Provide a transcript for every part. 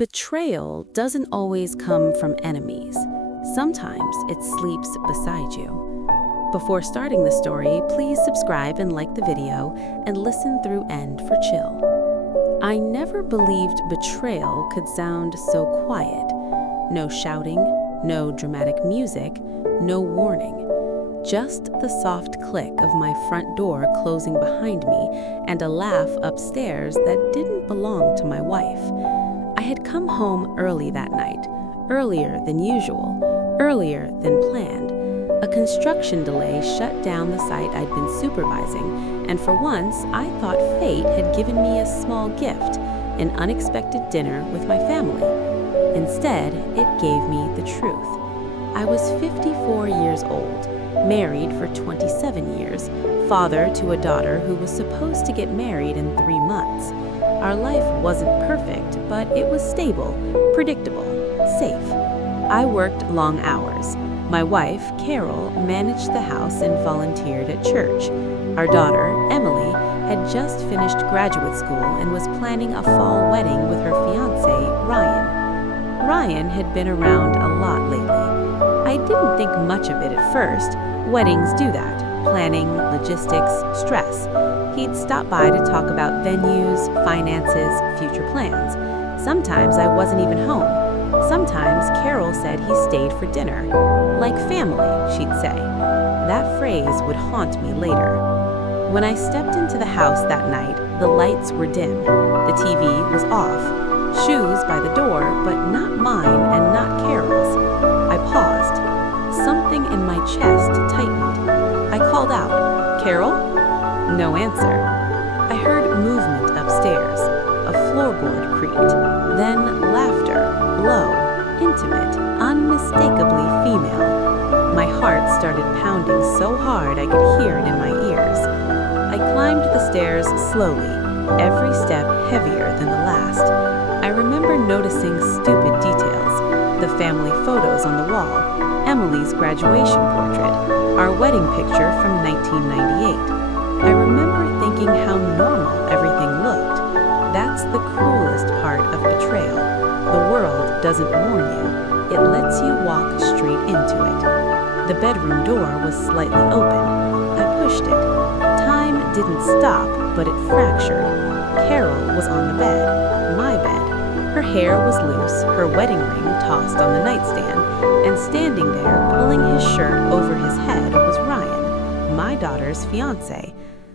Betrayal doesn't always come from enemies. Sometimes it sleeps beside you. Before starting the story, please subscribe and like the video and listen through end for chill. I never believed betrayal could sound so quiet. No shouting, no dramatic music, no warning. Just the soft click of my front door closing behind me and a laugh upstairs that didn't belong to my wife. I had come home early that night, earlier than usual, earlier than planned. A construction delay shut down the site I'd been supervising, and for once I thought fate had given me a small gift, an unexpected dinner with my family. Instead, it gave me the truth. I was 54 years old, married for 27 years, father to a daughter who was supposed to get married in 3 months. Our life wasn't perfect, but it was stable, predictable, safe. I worked long hours. My wife, Carol, managed the house and volunteered at church. Our daughter, Emily, had just finished graduate school and was planning a fall wedding with her fiancé, Ryan. Ryan had been around a lot lately. I didn't think much of it at first. Weddings do that. Planning, logistics, stress. He'd stop by to talk about venues, finances, future plans. Sometimes I wasn't even home. Sometimes Carol said he stayed for dinner. Like family, she'd say. That phrase would haunt me later. When I stepped into the house that night, the lights were dim. The TV was off. Shoes by the door, but not mine and not Carol's. I paused. Something in my chest tightened. I called out, "Carol?" No answer. I heard movement upstairs. A floorboard creaked. Then laughter, low, intimate, unmistakably female. My heart started pounding so hard I could hear it in my ears. I climbed the stairs slowly, every step heavier than the last. I remember noticing stupid details. The family photos on the wall, Emily's graduation portrait, our wedding picture from 1998. I remember thinking how normal everything looked. That's the cruelest part of betrayal. The world doesn't warn you. It lets you walk straight into it. The bedroom door was slightly open. I pushed it. Time didn't stop, but it fractured. Carol was on the bed, my bed. Her hair was loose, her wedding ring tossed on the nightstand, and standing there, pulling his shirt over his head, was Ryan, my daughter's fiancé.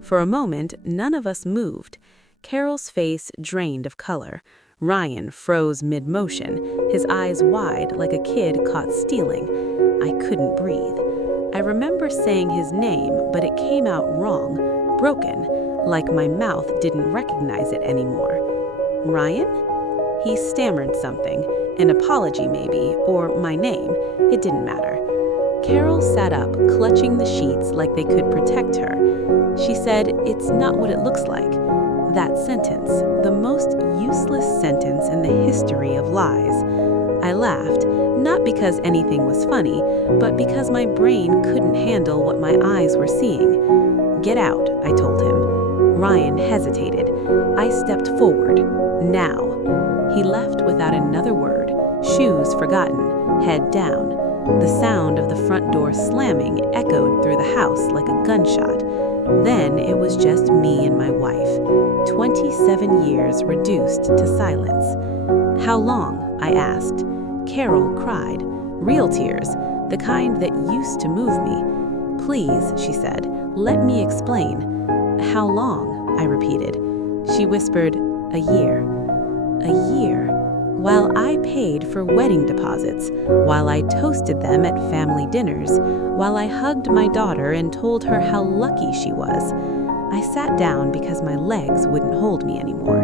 For a moment, none of us moved. Carol's face drained of color. Ryan froze mid-motion, his eyes wide like a kid caught stealing. I couldn't breathe. I remember saying his name, but it came out wrong, broken, like my mouth didn't recognize it anymore. "Ryan?" He stammered something, an apology maybe, or my name. It didn't matter. Carol sat up, clutching the sheets like they could protect her. She said, "It's not what it looks like." That sentence, the most useless sentence in the history of lies. I laughed, not because anything was funny, but because my brain couldn't handle what my eyes were seeing. "Get out," I told him. Ryan hesitated. I stepped forward. "Now." He left without another word, shoes forgotten, head down. The sound of the front door slamming echoed through the house like a gunshot. Then it was just me and my wife, 27 years reduced to silence. "How long?" I asked. Carol cried, real tears, the kind that used to move me. "Please," she said, "let me explain." "How long?" I repeated. She whispered, "A year." A year. While I paid for wedding deposits, while I toasted them at family dinners, while I hugged my daughter and told her how lucky she was. I sat down because my legs wouldn't hold me anymore.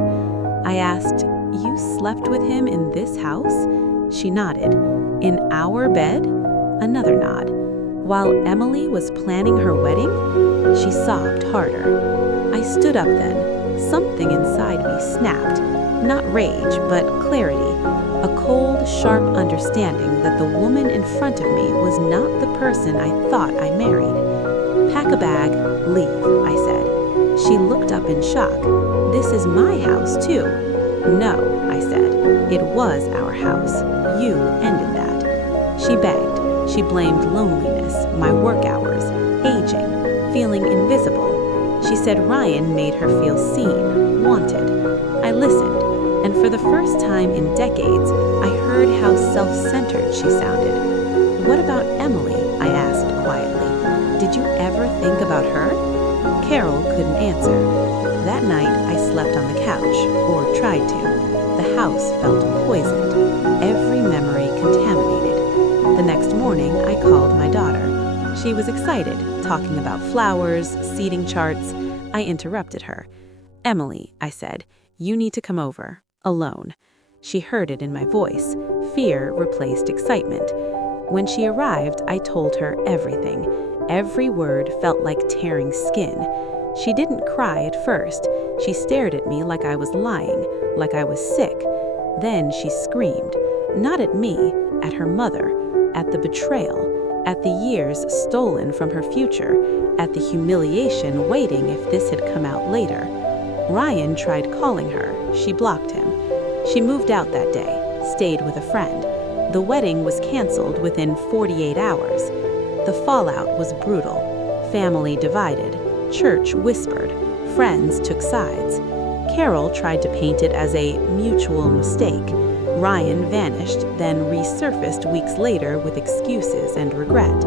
I asked, "You slept with him in this house?" She nodded. "In our bed?" Another nod. "While Emily was planning her wedding?" She sobbed harder. I stood up then. Something inside me snapped. Not rage, but clarity. A cold, sharp understanding that the woman in front of me was not the person I thought I married. "Pack a bag, leave," I said. She looked up in shock. "This is my house, too." "No," I said. "It was our house. You ended that." She begged. She blamed loneliness, my work hours, aging, feeling invisible. She said Ryan made her feel seen, wanted. I listened, and for the first time in decades, I heard how self-centered she sounded. "What about Emily?" I asked quietly. "Did you ever think about her?" Carol couldn't answer. That night, I slept on the couch, or tried to. The house felt poisoned, every memory contaminated. The next morning, I called my daughter. She was excited, talking about flowers, seating charts. I interrupted her. "Emily," I said, "you need to come over, alone." She heard it in my voice. Fear replaced excitement. When she arrived, I told her everything. Every word felt like tearing skin. She didn't cry at first. She stared at me like I was lying, like I was sick. Then she screamed, not at me, at her mother, at the betrayal, at the years stolen from her future, at the humiliation waiting if this had come out later. Ryan tried calling her. She blocked him. She moved out that day, stayed with a friend. The wedding was canceled within 48 hours. The fallout was brutal. Family divided. Church whispered. Friends took sides. Carol tried to paint it as a mutual mistake. Ryan vanished, then resurfaced weeks later with excuses and regret.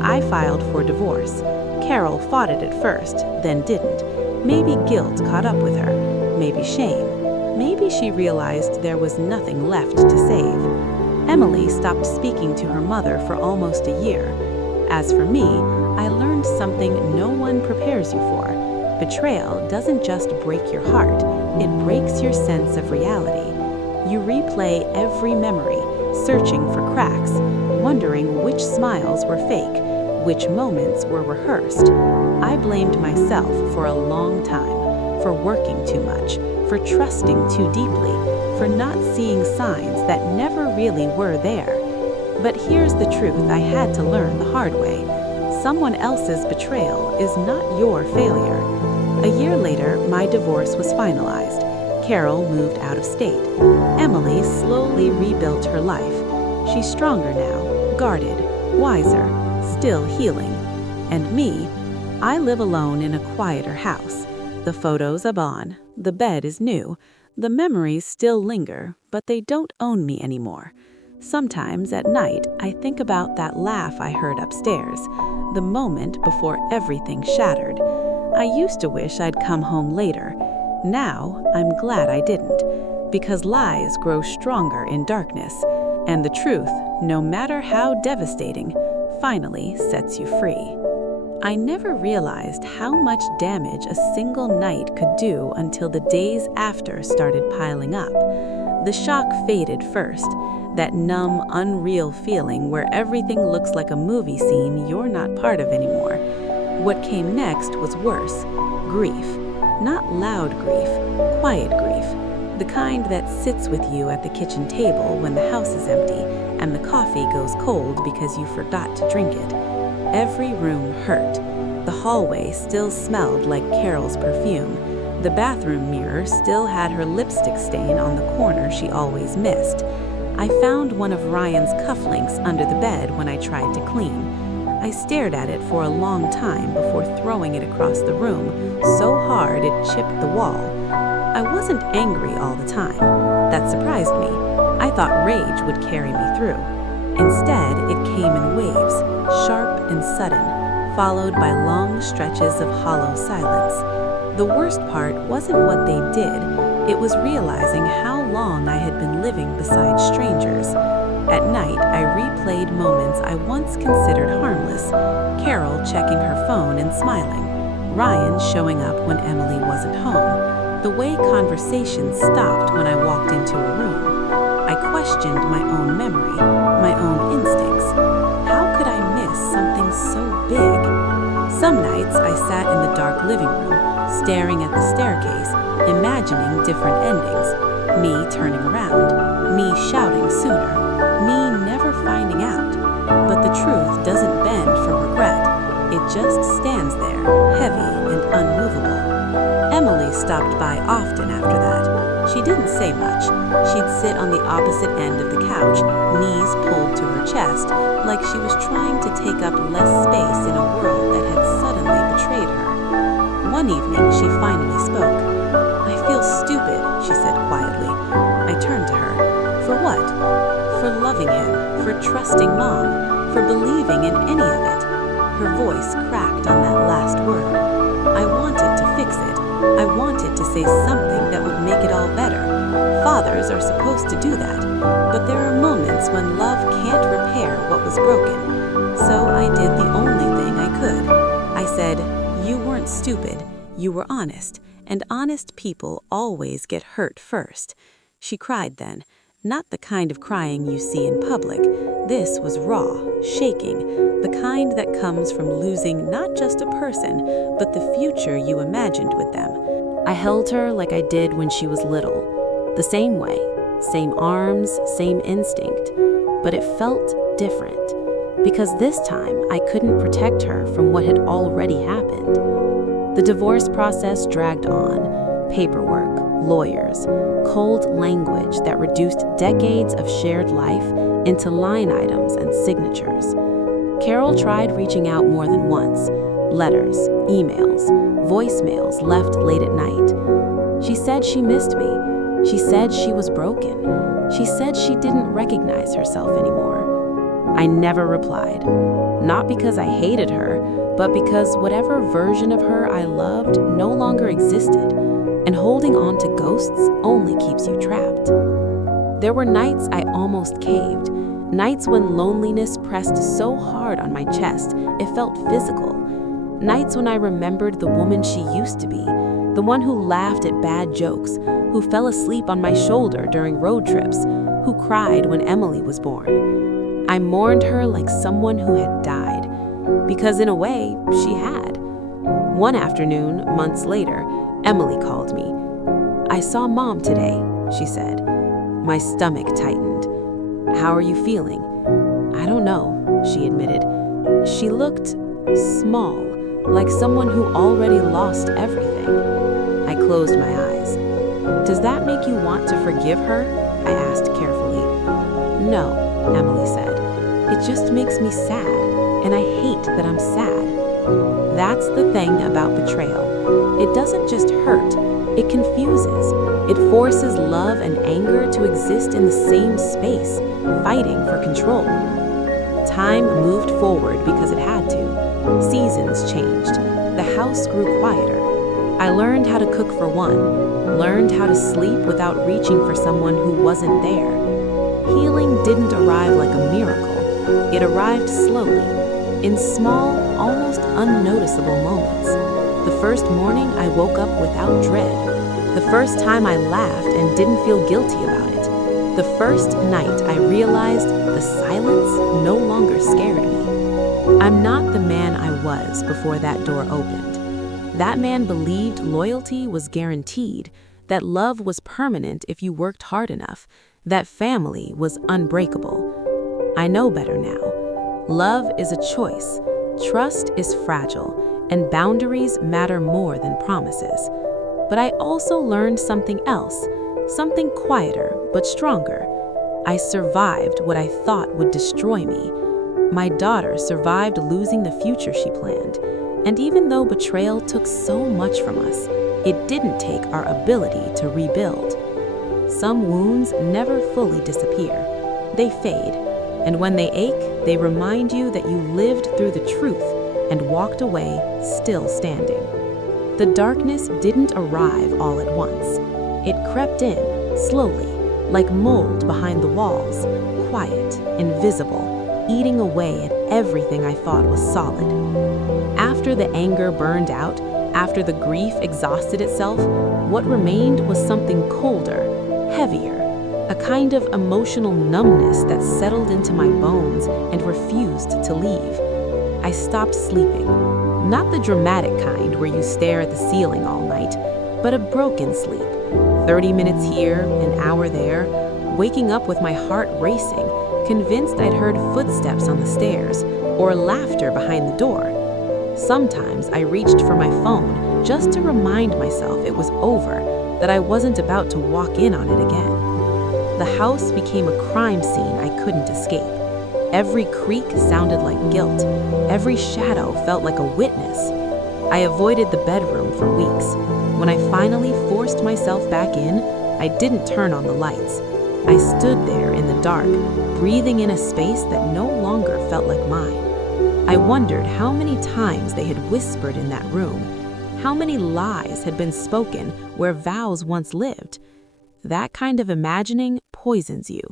I filed for divorce. Carol fought it at first, then didn't. Maybe guilt caught up with her. Maybe shame. Maybe she realized there was nothing left to save. Emily stopped speaking to her mother for almost a year. As for me, I learned something no one prepares you for. Betrayal doesn't just break your heart, it breaks your sense of reality. You replay every memory, searching for cracks, wondering which smiles were fake, which moments were rehearsed. I blamed myself for a long time, for working too much, for trusting too deeply, for not seeing signs that never really were there. But here's the truth I had to learn the hard way. Someone else's betrayal is not your failure. A year later, my divorce was finalized. Carol moved out of state. Emily slowly rebuilt her life. She's stronger now, guarded, wiser, still healing. And me, I live alone in a quieter house. The photos are gone. The bed is new. The memories still linger, but they don't own me anymore. Sometimes at night, I think about that laugh I heard upstairs, the moment before everything shattered. I used to wish I'd come home later. Now, I'm glad I didn't, because lies grow stronger in darkness, and the truth, no matter how devastating, finally sets you free. I never realized how much damage a single night could do until the days after started piling up. The shock faded first, that numb, unreal feeling where everything looks like a movie scene you're not part of anymore. What came next was worse. Grief. Not loud grief, quiet grief. The kind that sits with you at the kitchen table when the house is empty and the coffee goes cold because you forgot to drink it. Every room hurt. The hallway still smelled like Carol's perfume. The bathroom mirror still had her lipstick stain on the corner she always missed. I found one of Ryan's cufflinks under the bed when I tried to clean. I stared at it for a long time before throwing it across the room, so hard it chipped the wall. I wasn't angry all the time. That surprised me. I thought rage would carry me through. Instead, it came in waves, sharp and sudden, followed by long stretches of hollow silence. The worst part wasn't what they did, it was realizing how long I had been living beside strangers. At night, I replayed moments I once considered harmless. Carol checking her phone and smiling. Ryan showing up when Emily wasn't home. The way conversations stopped when I walked into a room. I questioned my own memory, my own instincts. How could I miss something so big? Some nights I sat in the dark living room, staring at the staircase, imagining different endings. Me turning around, me shouting sooner, me never finding out. But the truth doesn't bend for regret. It just stands there, heavy and unmovable. Emily stopped by often after that. She didn't say much. She'd sit on the opposite end of the couch, knees pulled to her chest, like she was trying to take up less space in a world that had suddenly betrayed her. One evening, she finally spoke. "I feel stupid," she said quietly. I turned to her. "For what?" "For loving him, for trusting Mom, for believing in any of it." Her voice cracked on that last word. I wanted to fix it. I wanted to say something that would make it all better. Fathers are supposed to do that, but there are moments when love can't repair what was broken. So I did the only thing I could. I said, "You weren't stupid, you were honest, and honest people always get hurt first." She cried then, not the kind of crying you see in public. This was raw, shaking, the kind that comes from losing not just a person, but the future you imagined with them. I held her like I did when she was little, the same way, same arms, same instinct, but it felt different, because this time I couldn't protect her from what had already happened. The divorce process dragged on, paperwork, lawyers, cold language that reduced decades of shared life into line items and signatures. Carol tried reaching out more than once. Letters, emails, voicemails left late at night. She said she missed me. She said she was broken. She said she didn't recognize herself anymore. I never replied. Not because I hated her, but because whatever version of her I loved no longer existed. And holding on to ghosts only keeps you trapped. There were nights I almost caved, nights when loneliness pressed so hard on my chest it felt physical, nights when I remembered the woman she used to be, the one who laughed at bad jokes, who fell asleep on my shoulder during road trips, who cried when Emily was born. I mourned her like someone who had died, because in a way, she had. One afternoon, months later, Emily called me. "I saw Mom today," she said. My stomach tightened. "How are you feeling?" "I don't know," she admitted. She looked small, like someone who already lost everything. I closed my eyes. "Does that make you want to forgive her?" I asked carefully. "No," Emily said. "It just makes me sad, and I hate that I'm sad." That's the thing about betrayal. It doesn't just hurt, it confuses. It forces love and anger to exist in the same space, fighting for control. Time moved forward because it had to. Seasons changed. The house grew quieter. I learned how to cook for one, learned how to sleep without reaching for someone who wasn't there. Healing didn't arrive like a miracle. It arrived slowly, in small, almost unnoticeable moments. The first morning I woke up without dread. The first time I laughed and didn't feel guilty about it. The first night I realized the silence no longer scared me. I'm not the man I was before that door opened. That man believed loyalty was guaranteed, that love was permanent if you worked hard enough, that family was unbreakable. I know better now. Love is a choice, trust is fragile, and boundaries matter more than promises. But I also learned something else, something quieter but stronger. I survived what I thought would destroy me. My daughter survived losing the future she planned. And even though betrayal took so much from us, it didn't take our ability to rebuild. Some wounds never fully disappear. They fade. And when they ache, they remind you that you lived through the truth and walked away still standing. The darkness didn't arrive all at once. It crept in, slowly, like mold behind the walls, quiet, invisible, eating away at everything I thought was solid. After the anger burned out, after the grief exhausted itself, what remained was something colder, heavier, a kind of emotional numbness that settled into my bones and refused to leave. I stopped sleeping. Not the dramatic kind where you stare at the ceiling all night, but a broken sleep. 30 minutes here, an hour there, waking up with my heart racing, convinced I'd heard footsteps on the stairs or laughter behind the door. Sometimes I reached for my phone just to remind myself it was over, that I wasn't about to walk in on it again. The house became a crime scene I couldn't escape. Every creak sounded like guilt. Every shadow felt like a witness. I avoided the bedroom for weeks. When I finally forced myself back in, I didn't turn on the lights. I stood there in the dark, breathing in a space that no longer felt like mine. I wondered how many times they had whispered in that room, how many lies had been spoken where vows once lived. That kind of imagining poisons you.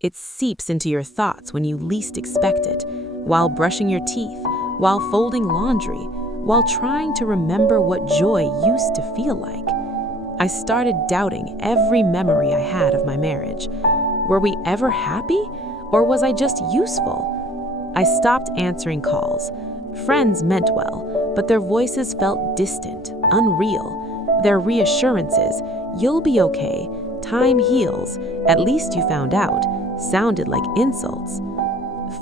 It seeps into your thoughts when you least expect it, while brushing your teeth, while folding laundry, while trying to remember what joy used to feel like. I started doubting every memory I had of my marriage. Were we ever happy, or was I just useful? I stopped answering calls. Friends meant well, but their voices felt distant, unreal. Their reassurances, "You'll be okay, time heals, at least you found out," sounded like insults.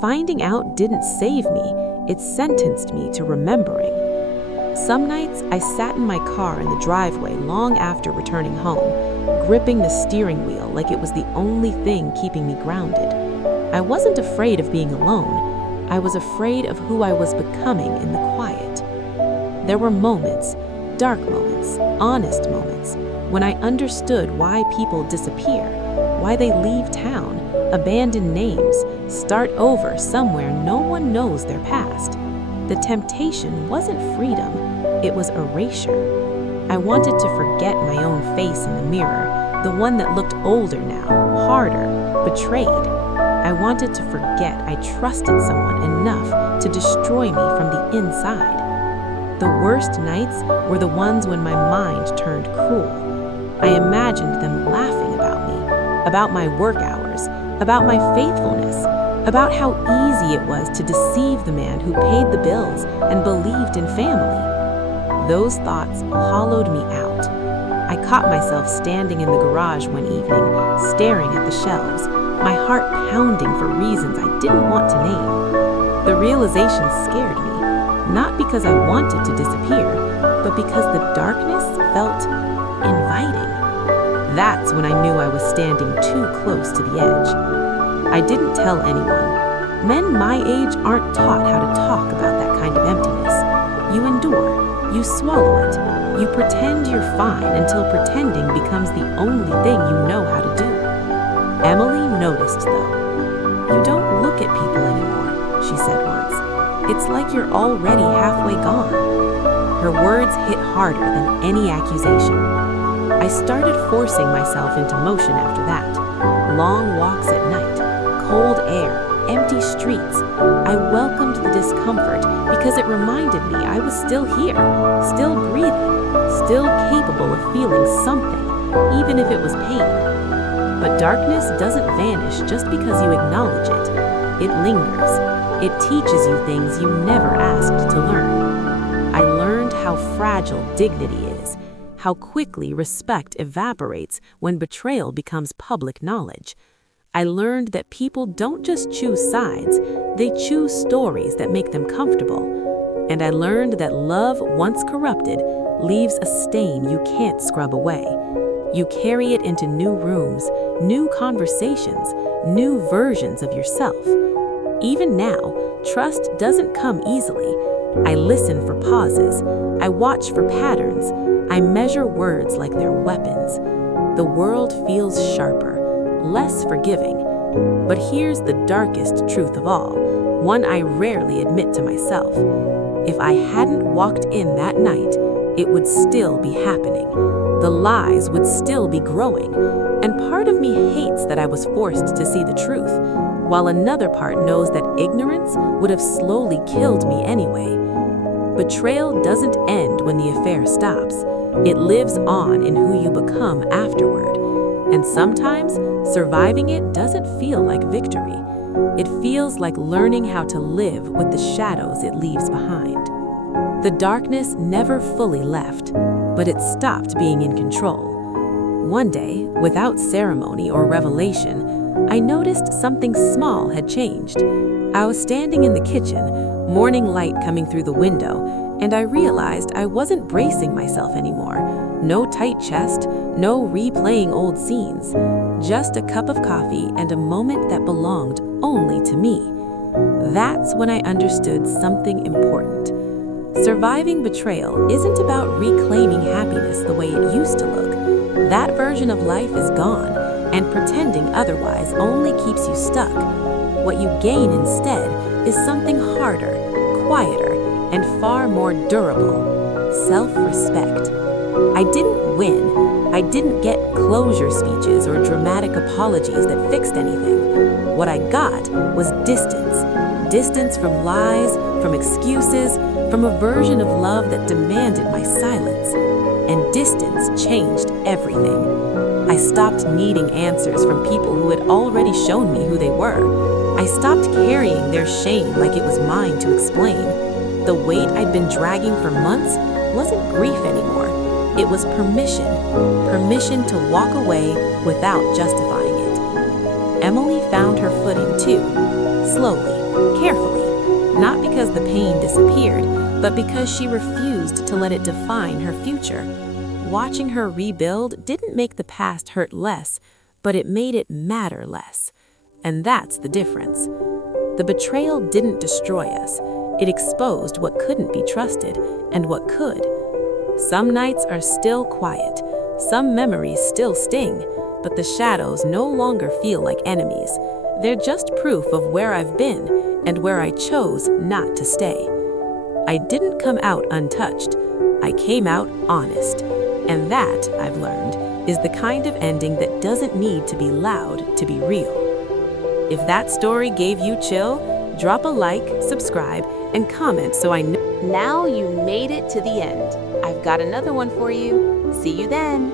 Finding out didn't save me, it sentenced me to remembering. Some nights, I sat in my car in the driveway long after returning home, gripping the steering wheel like it was the only thing keeping me grounded. I wasn't afraid of being alone. I was afraid of who I was becoming in the quiet. There were moments, dark moments, honest moments, when I understood why people disappear, why they leave town, abandon names, start over somewhere no one knows their past. The temptation wasn't freedom, it was erasure. I wanted to forget my own face in the mirror, the one that looked older now, harder, betrayed. I wanted to forget I trusted someone enough to destroy me from the inside. The worst nights were the ones when my mind turned cruel. I imagined them laughing about me, about my work hours, about my faithfulness, about how easy it was to deceive the man who paid the bills and believed in family. Those thoughts hollowed me out. I caught myself standing in the garage one evening, staring at the shelves, my heart pounding for reasons I didn't want to name. The realization scared me, not because I wanted to disappear, but because the darkness felt inviting. That's when I knew I was standing too close to the edge. I didn't tell anyone. Men my age aren't taught how to talk about that kind of emptiness. You endure, you swallow it, you pretend you're fine until pretending becomes the only thing you know how to do. Emily noticed, though. "You don't look at people anymore," she said once. "It's like you're already halfway gone." Her words hit harder than any accusation. I started forcing myself into motion after that. Long walks at night, cold air, empty streets. I welcomed the discomfort because it reminded me I was still here, still breathing, still capable of feeling something, even if it was pain. But darkness doesn't vanish just because you acknowledge it. It lingers. It teaches you things you never asked to learn. I learned how fragile dignity is, how quickly respect evaporates when betrayal becomes public knowledge. I learned that people don't just choose sides, they choose stories that make them comfortable. And I learned that love, once corrupted, leaves a stain you can't scrub away. You carry it into new rooms, new conversations, new versions of yourself. Even now, trust doesn't come easily. I listen for pauses. I watch for patterns. I measure words like they're weapons. The world feels sharper, less forgiving. But here's the darkest truth of all, one I rarely admit to myself. If I hadn't walked in that night, it would still be happening. The lies would still be growing. And part of me hates that I was forced to see the truth, while another part knows that ignorance would have slowly killed me anyway. Betrayal doesn't end when the affair stops. It lives on in who you become afterward. And sometimes, surviving it doesn't feel like victory. It feels like learning how to live with the shadows it leaves behind. The darkness never fully left, but it stopped being in control. One day, without ceremony or revelation, I noticed something small had changed. I was standing in the kitchen, morning light coming through the window, and I realized I wasn't bracing myself anymore. No tight chest, no replaying old scenes. Just a cup of coffee and a moment that belonged only to me. That's when I understood something important. Surviving betrayal isn't about reclaiming happiness the way it used to look. That version of life is gone, and pretending otherwise only keeps you stuck. What you gain instead is something harder, quieter, and far more durable: self-respect. I didn't win. I didn't get closure speeches or dramatic apologies that fixed anything. What I got was distance. Distance from lies, from excuses, from a version of love that demanded my silence. And distance changed everything. I stopped needing answers from people who had already shown me who they were. I stopped carrying their shame like it was mine to explain. The weight I'd been dragging for months wasn't grief anymore. It was permission. Permission to walk away without justifying it. Emily found her footing too. Slowly, carefully. Not because the pain disappeared, but because she refused to let it define her future. Watching her rebuild didn't make the past hurt less, but it made it matter less. And that's the difference. The betrayal didn't destroy us. It exposed what couldn't be trusted and what could. Some nights are still quiet. Some memories still sting, but the shadows no longer feel like enemies. They're just proof of where I've been and where I chose not to stay. I didn't come out untouched. I came out honest. And that, I've learned, is the kind of ending that doesn't need to be loud to be real. If that story gave you chill, drop a like, subscribe, and comment so I know. Now you made it to the end. I've got another one for you. See you then.